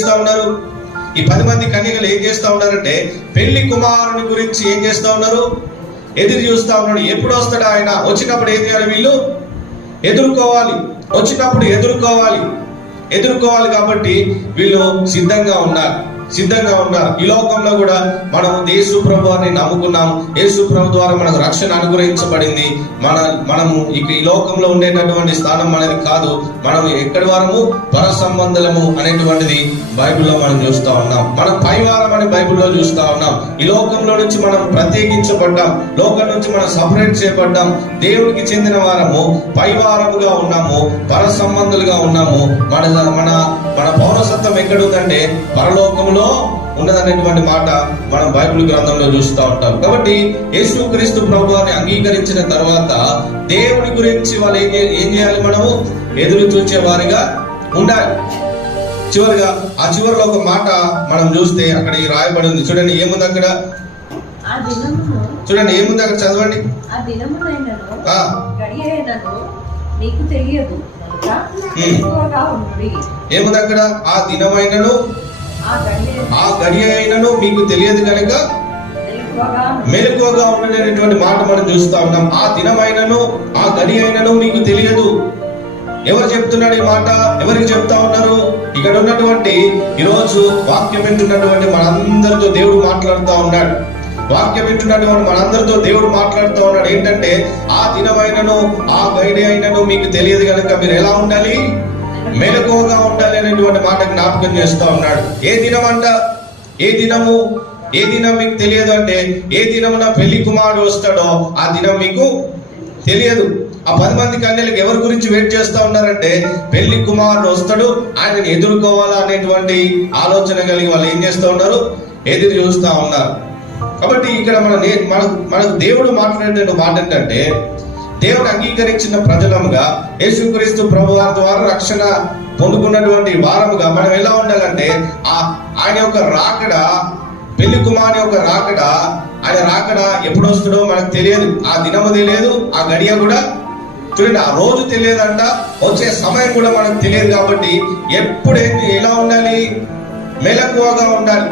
చేస్తా ఉన్నారు. ఈ 10 మంది కన్యకలు ఏం చేస్తా ఉన్నారంటే పెళ్లి కుమారుని గురించి ఏం చేస్తా ఉన్నారు, ఎదురు చూస్తా ఉన్నాడు. ఎప్పుడు వస్తాడు ఆయన, వచ్చినప్పుడు ఏం చేయాలి, వీళ్ళు ఎదుర్కోవాలి, వచ్చినప్పుడు ఎదుర్కోవాలి కాబట్టి వీళ్ళు సిద్ధంగా ఉన్నారు. ఈ లోకంలో కూడా మనం యేసు ప్రభువాన్ని నమ్ముకున్నాం. యేసు ప్రభు ద్వారా మనకు రక్షణ అనుగ్రహించబడింది. మనము ఈ లోకంలో ఉండేటటువంటి స్థానం అనేది కాదు. మనం ఎక్కడి వారము, పర సంబంధులము అనేటువంటిది బైబిల్లో మనం చూస్తా ఉన్నాం. మనం పైవారం అని బైబిల్లో చూస్తా ఉన్నాం. ఈ లోకంలో నుంచి మనం ప్రత్యేకించబడ్డాం, లోకం నుంచి మనం సపరేట్ చేయబడ్డాం. దేవుడికి చెందిన వారము, పైవారముగా ఉన్నాము, పర సంబంధులుగా ఉన్నాము. మన పౌరసత్వం ఎక్కడుందంటే పరలోకములో ఉన్నదనేటువంటి మాట మనం బైబిల్ గ్రంథంలో చూస్తూ ఉంటాం. కాబట్టి యేసుక్రీస్తు ప్రభువుని అంగీకరించిన తర్వాత దేవుని గురించి వాళ్ళు ఏం చేయాలి, మనము ఎదురు చూచే వారిగా ఉండాలి. చివరిగా ఆ చివరిలో ఒక మాట మనం చూస్తే అక్కడ రాయబడి ఉంది. చూడండి ఏముంది అక్కడ, చదవండి. ఏముంది అక్కడ, ఆ దినమైనను ఆ గడియ అయినను మీకు తెలియదు కనుక మెలకువగా ఉండేటువంటి మాట మనం చూస్తా ఉన్నాం. ఆ దినమైనను ఆ గడియ అయినను మీకు తెలియదు. ఎవరు చెప్తున్నాడు ఈ మాట, ఎవరికి చెప్తా ఉన్నారు? ఇక్కడ ఉన్నటువంటి ఈరోజు వాక్యం వింటున్నటువంటి మనందరితో దేవుడు మాట్లాడుతూ ఉన్నాడు. దేవుడు మాట్లాడుతూ ఉన్నాడు. ఏంటంటే ఆ దినమైనను ఆ గడియ అయినను మీకు తెలియదు కనుక మీరు ఎలా ఉండాలి, మెలకువగా ఉండాలి అనేటువంటి మాట జ్ఞాపకం చేస్తూ ఉన్నాడు. ఏ దినం మీకు తెలియదు అంటే ఏ దినమున పెళ్లి కుమారుడు వస్తాడో ఆ దినం మీకు తెలియదు. ఆ 10 మంది కన్యలకు ఎవరి గురించి వెయిట్ చేస్తా ఉన్నారంటే పెళ్లి కుమారుడు వస్తాడు, ఆయనని ఎదుర్కోవాలా అనేటువంటి ఆలోచన కలిగి వాళ్ళు ఏం చేస్తూ ఉన్నారు, ఎదురు చూస్తా ఉన్నారు. కాబట్టి ఇక్కడ మనకు దేవుడు మాట్లాడే మాట ఏంటంటే, దేవుడు అంగీకరించిన ప్రజలముగా యేసుక్రీస్తు ప్రభువారి ద్వారా రక్షణ పొందుకున్నటువంటి వారముగా మనం ఎలా ఉండాలంటే ఆయన యొక్క రాకడ, పెళ్లి కుమారుని యొక్క రాకడ, ఆయన రాకడ ఎప్పుడు వస్తుందో మనకు తెలియదు. ఆ దినము తెలియదు, ఆ గడియ కూడా చూడండి, ఆ రోజు తెలియదంట, వచ్చే సమయం కూడా మనకు తెలియదు. కాబట్టి ఎప్పుడు ఎలా ఉండాలి, మెలకువగా ఉండాలి.